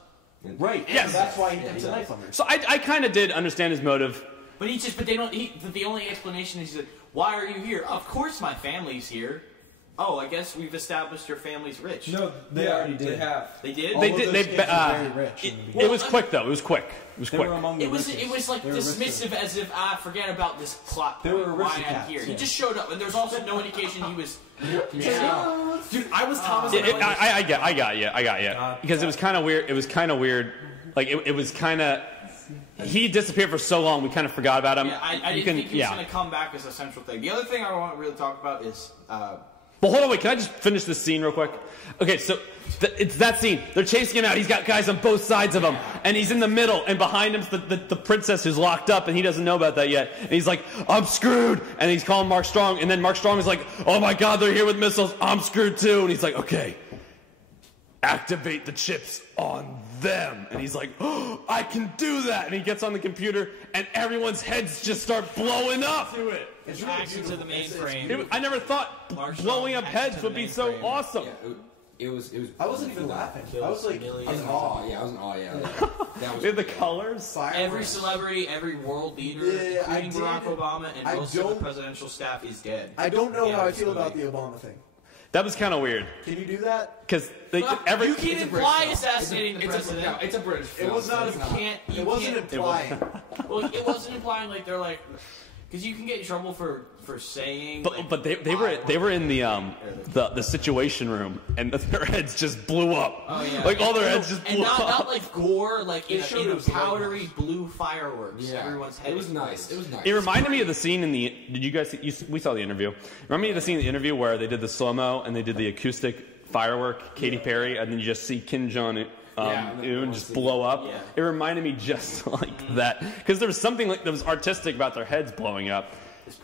Right. Yeah. So that's why he puts a knife on her. So I kind of did understand his motive. But the only explanation is that, why are you here? Of course my family's here. Oh, I guess we've established your family's rich. No, They already did. They have. They did? All They of did- those they- kids are very rich. in the beginning. It was quick though. It was quick. They were among the It was richest. like They were dismissive, as if forget about this plot. They were point, why I'm aristocrats, here. He yeah. just showed up, and there's also no indication he was. Dude, I was Thomas. I got you. Because it was kind of weird. It was kind of weird. Like it was kind of. He disappeared for so long, we kind of forgot about him. Yeah, I didn't think he was going to come back as a central thing. The other thing I want to really talk about is. Well, hold on, wait. Can I just finish this scene real quick? Okay, so it's that scene. They're chasing him out. He's got guys on both sides of him, and he's in the middle, and behind him's the princess who's locked up, and he doesn't know about that yet. And he's like, I'm screwed. And he's calling Mark Strong, and then Mark Strong is like, oh my God, they're here with missiles. I'm screwed too. And he's like, okay. activate the chips on them. And he's like, oh, I can do that. And he gets on the computer, and everyone's heads just start blowing up. It's access to the mainframe. I never thought blowing up heads would be so awesome. Yeah, it was. I wasn't even laughing. I was like, I was in awe. Yeah, I was in awe. Yeah. That was We had the colors. Every celebrity, every world leader, including Barack Obama, and most of the presidential staff is dead. I don't know how I feel about the Obama thing. That was kind of weird. Can you do that? Because You can't imply assassinating the president. It's a British film. It was not. You It wasn't can't- implying. Well, it wasn't implying like they're like, because you can get in trouble for saying. But they were in the situation room, and their heads just blew up. Oh yeah. Like all their heads just blew and up. not like gore, like in showed a it was the powdery blue fireworks. Yeah. Everyone's head. It was nice. It was nice. It reminded me of the scene in the. Did you guys? We saw the interview. Remember me of the scene in the interview where they did the slow mo and they did the acoustic firework, Katy Perry, and then you just see Kim Jong Un just blow up. Yeah. It reminded me just like that because there was something like that was artistic about their heads blowing up.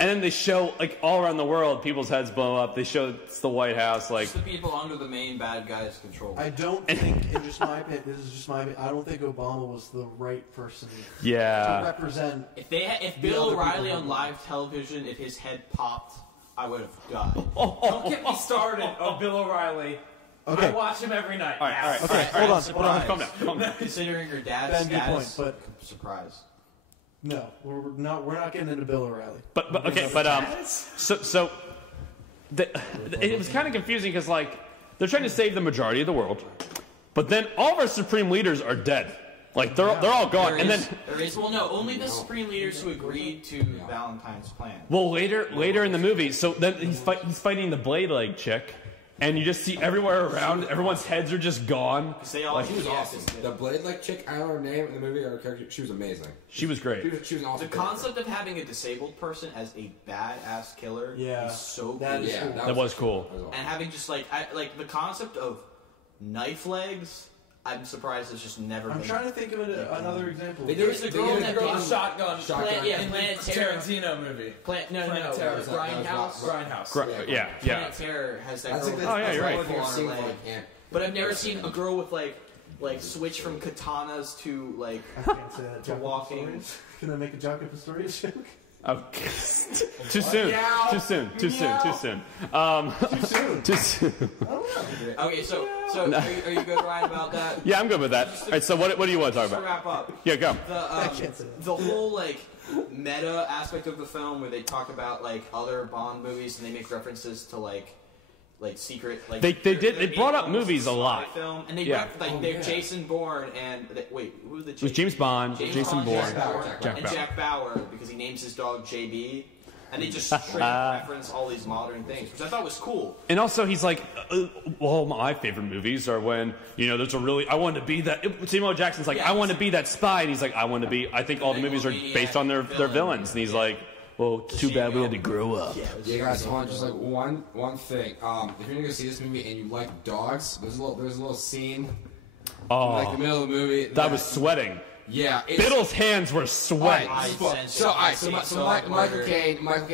And then they show, like, all around the world, people's heads blow up. They show it's the White House, like... It's the people under the main bad guy's control. I don't think, in just my opinion, this is just my opinion, I don't think Obama was the right person to Yeah. represent. If Bill O'Reilly on live television, if his head popped, I would have died. Don't get me started on Bill O'Reilly. Okay. I watch him every night. All right. Okay, hold on. Calm down. Considering your dad's Ben, good point, status, but surprise. no, we're not getting into Bill O'Reilly. But it was kind of confusing because, like, they're trying to save the majority of the world, but then all of our supreme leaders are dead. Like, they're all gone. Only the supreme leaders who agreed to Valentine's plan. Well, later in the movie, so then he's fighting the Blade Leg chick, and you just see everywhere around, everyone's heads are just gone. They all She was awesome. The Blade Like chick, I don't know her name in the movie or her character. She was amazing. She was great. She was an awesome. The concept of having a disabled person as a badass killer Yeah, is so that cool. is cool. That was cool. And having just like the concept of knife legs, I'm surprised it's just never I'm been. trying to think of another example. There was a girl that The shotgun. Planet Terror. Tarantino movie. Planet Terror. Grindhouse. Yeah. Planet Terror has that girl. Oh, yeah, you're right. rifle on her leg. But I've never seen a girl with like switch from katanas to like I can't say that. to Jack walking. Pistorius? Can I make a Jack Pistorius joke? Oh, too soon. Too soon. Too soon. Okay, so are you good, Ryan, about that? Yeah, I'm good with that. All right, so what do you want to talk Just to about? wrap up. Yeah, go. I can't say that. The whole like meta aspect of the film where they talk about like other Bond movies and they make references to like secret like They brought up movies a lot. Film, and they Yeah. they're Jason Bourne and who was the It was James Bond, Jason Bourne, Jack Bauer, Jack Bauer because he names his dog JB. And they just straight up reference all these modern things, which I thought was cool. And also, he's like, well, my favorite movies are when, there's I want to be that. Samuel L. Jackson's like, I want to be that spy. And he's like, I think all the movies are based on their villains. And he's like, well, too bad we had to grow up. Yeah, guys, hold on, just like one thing. If you're gonna go see this movie and you like dogs, there's a little scene in like the middle of the movie that was sweating. Yeah, Biddle's hands were sweating. So Michael Caine, what's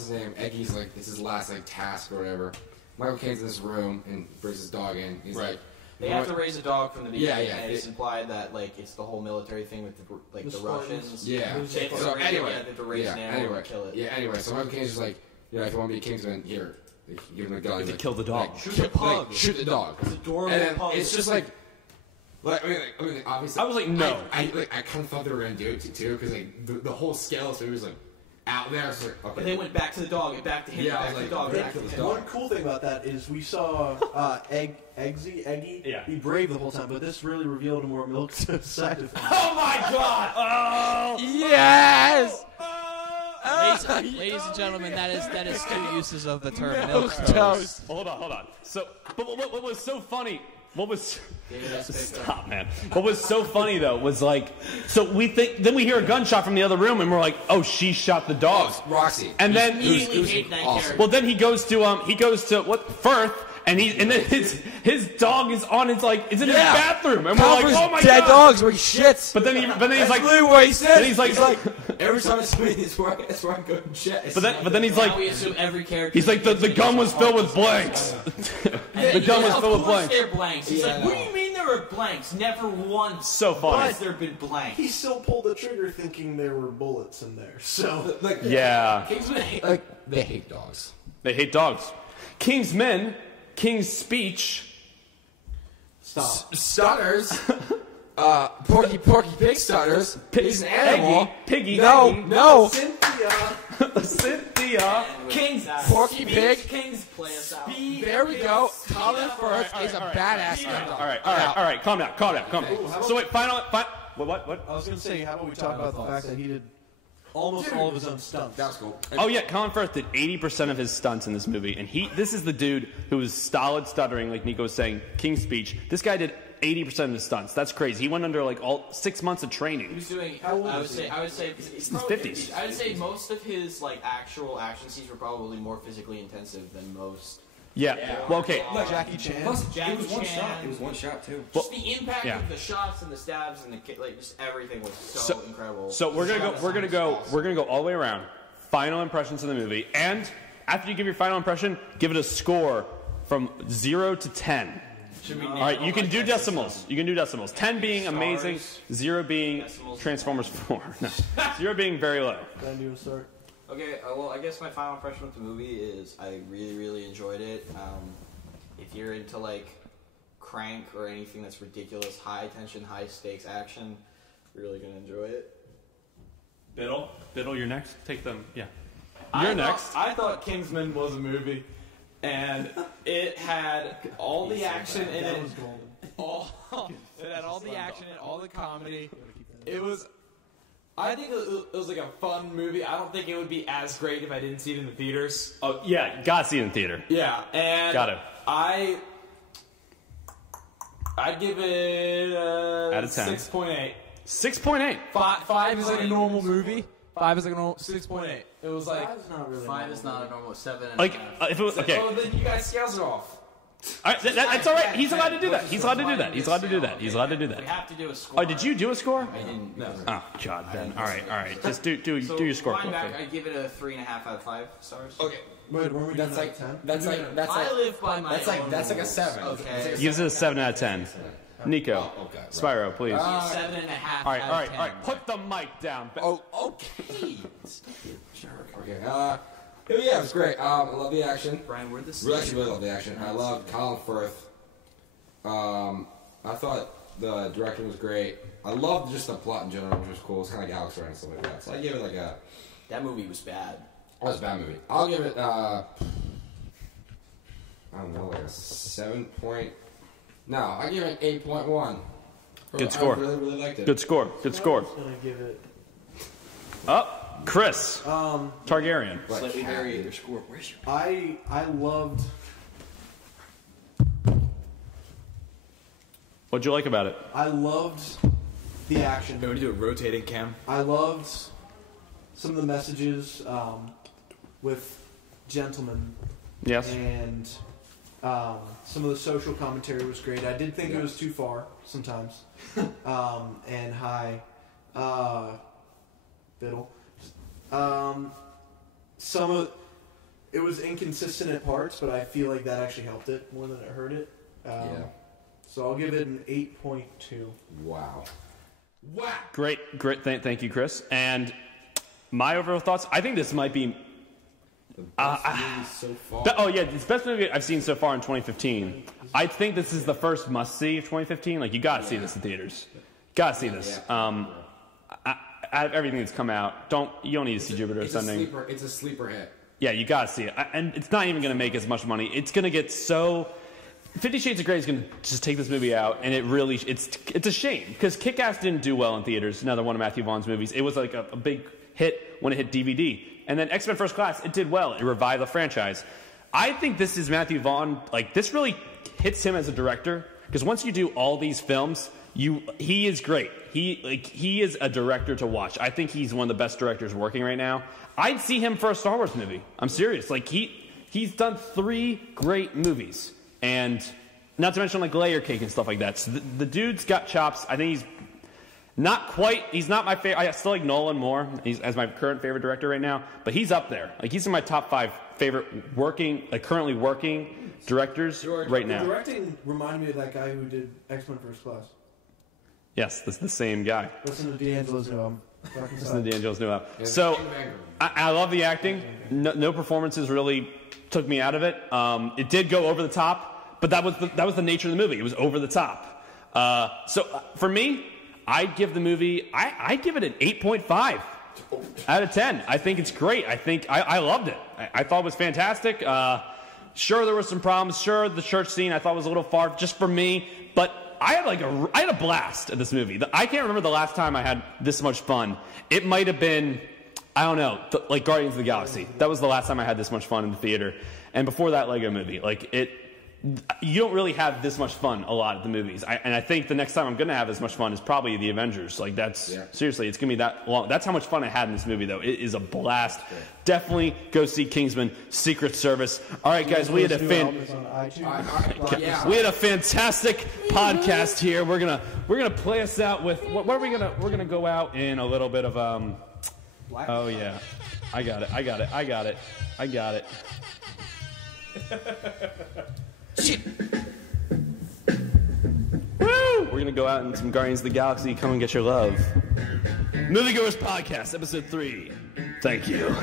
his name? Eggy's like, it's his last task or whatever. Michael Caine's in this room and brings his dog in. He's like, they have to raise a dog from the beginning, Yeah. and it's implied that it's the whole military thing with the Russians. Yeah. They have to So raise, anyway, they have to raise an animal and kill it. Yeah. Anyway, so Michael Caine's just like, if you want to be a Kingsman, here, give him a gun. To kill the dog. Shoot the pug. Shoot the dog. It's adorable And then pug. it's just like. Obviously, I was like, no. I kind of thought they were gonna do it too, because the whole scale of it was out there. So okay. But they went back to the dog, and back to him, back to the dog, back to the dog. One cool thing about that is we saw Eggy Yeah. be brave the whole time, but this really revealed a more milk side of him. Oh my god! Yes! Ladies and gentlemen, that is two uses of the term milk toast. Hold on. So, but what was so funny? Stop, man. What was so funny though was so then we hear a gunshot from the other room and we're like, oh, she shot the dog. Roxy. And then Immediately hate that character. well, then he goes to Firth, and then his dog is on his it's in his bathroom, and we're like, Covers oh my dead god, dogs where he shits. But then he's like, literally what he said. Then he's like every time I swing, that's where I go and shit. but then he's Now like, we assume every character. he's like the gun was filled with blanks. The gun was filled with blanks. They're blanks. He's like, what do you mean there were blanks? Never once. So funny. Has there been blanks? He still pulled the trigger thinking there were bullets in there. So Yeah, Kingsmen they hate dogs. they hate dogs. Kingsmen, King's Speech. stop. Stutters. Porky Pig Stutters. He's an animal. Piggy. No. Cynthia. Kings. Porky Pig. Kings play us out. There we go. Colin Firth is a badass All right. Calm down. So wait, final. What? I was gonna say, how about we talk about the fact that he did almost all of his own stunts. That was cool. Oh yeah, Colin Firth did 80% of his stunts in this movie, and this is the dude who was stolid stuttering, like Niko was saying, King's Speech. This guy did 80% of his stunts. That's crazy. He went under all 6 months of He training. was doing. I would say it's in his probably 50s. I would say most of his actual action scenes were probably more physically intensive than most. Yeah. Well, okay. Jackie Chan. Plus, Jackie it was one Chan. shot. It was one shot too. Just the impact yeah. of the shots and the stabs and just everything was so incredible. So we're gonna go all the way around. Final impressions of the movie, and after you give your final impression, give it a score from 0 to 10. All right, you can do decimals. 10 being amazing, 0 being Transformers 4. No, 0 being very low. Ben, do you want to start? Okay, well, I guess my final impression of the movie is I really, really enjoyed it. If you're into Crank or anything that's ridiculous, high tension, high stakes action, you're really gonna enjoy it. Biddle, you're next. Take them. Yeah, next. I thought Kingsman was a movie, and it had all the action in it. It had all the action and all the comedy. It was. I think it was like a fun movie. I don't think it would be as great if I didn't see it in the theaters. Oh yeah, gotta see it in theater. Yeah, and Got it. I'd give it out of 10. 6.8. 6.8. Five is like a normal movie. 5 is like a normal 6.8. It was like 5 is not a normal 7. If it was okay. Oh, then you guys scales it off. All right, that's all right. He's allowed to do that. He's allowed to do that. We have to do a score. Oh, did you do a score? I didn't. No. Oh God, Ben. All right. Just do your score. Going back, I give it a 3.5 out of 5 stars. Okay. Wait, were we That's doing like 10? I live by my own that's like a rules. 7. Okay. Gives it a 7 out of 10. Nico, okay, right. Spyro, please. 7.5 All right. out of 10. Put the mic down. Oh, okay. Okay. Yeah, it was great. I love the action. Brian, where'd this? Really love the action. I love Colin Firth. I thought the directing was great. I loved just the plot in general, which was cool. It's kind of like Alex and stuff like that. So I give it That movie was bad. that was a bad movie. I'll give it I don't know, like a 7 point. No, I give it an 8.1. Good score. I really liked it. Good score. I'm gonna give it. Chris. Targaryen. Slightly vary your score. Where's your? I loved. What'd you like about it? I loved the action. Can we do a rotating cam? I loved some of the messages with Gentlemen, Yes. and some of the social commentary was great. I did think it was too far sometimes. And hi, Biddle. Some of it was inconsistent at parts, but I feel like that actually helped it more than it hurt it. Yeah. So I'll give it an 8.2. Wow. Great. Thank you, Chris. And my overall thoughts. I think this might be. The best movie so far. It's the best movie I've seen so far in 2015. I think this is the first must-see of 2015. Like, you gotta see this in theaters. Gotta see this. Out of everything that's come out, you don't need to see Jupiter Ascending. It's a sleeper hit. Yeah, you gotta see it. And it's not even gonna make as much money. It's gonna get so. 50 Shades of Grey is gonna just take this movie out, and it's a shame because Kick-Ass didn't do well in theaters. Another one of Matthew Vaughn's movies. It was like a big hit when it hit DVD. And then X-Men First Class, it did well. It revived the franchise. I think this is Matthew Vaughn. Like, this really hits him as a director because once you do all these films, he is great. He is a director to watch. I think he's one of the best directors working right now. I'd see him for a Star Wars movie. I'm serious. Like, he's done 3 great movies. and not to mention like layer cake and stuff like that. So the dude's got chops. I think he's not my favorite. I still like Nolan more. He's as my current favorite director right now, but he's up there. Like he's in my top 5 favorite currently working directors right now. The directing reminded me of that guy who did X-Men First Class. Yes, that's the same guy. Listen to D'Angelo's new album. Listen to D'Angelo's new album. So I love the acting. No performances really took me out of it. It did go over the top, but that was the nature of the movie. It was over the top. So for me, I'd give the movie. I'd give it an 8.5 out of 10. I think it's great. I loved it. I thought it was fantastic. Sure, there were some problems. Sure, the church scene I thought was a little far just for me, but I had a blast at this movie. I can't remember the last time I had this much fun. It might have been, I don't know, like Guardians of the Galaxy. That was the last time I had this much fun in the theater. And before that, Lego Movie. You don't really have this much fun a lot at the movies. And I think the next time I'm going to have this much fun is probably the Avengers. Seriously, it's going to be that long. That's how much fun I had in this movie, though. It is a blast. Yeah. Definitely go see Kingsman, Secret Service. All right, guys, we had a fantastic podcast here. We're gonna play us out with what are we gonna? We're gonna go out in a little bit of Oh yeah, I got it. Shit. Woo! We're gonna go out in some Guardians of the Galaxy. Come and get your love. Moviegoers Podcast, episode 3. Thank you.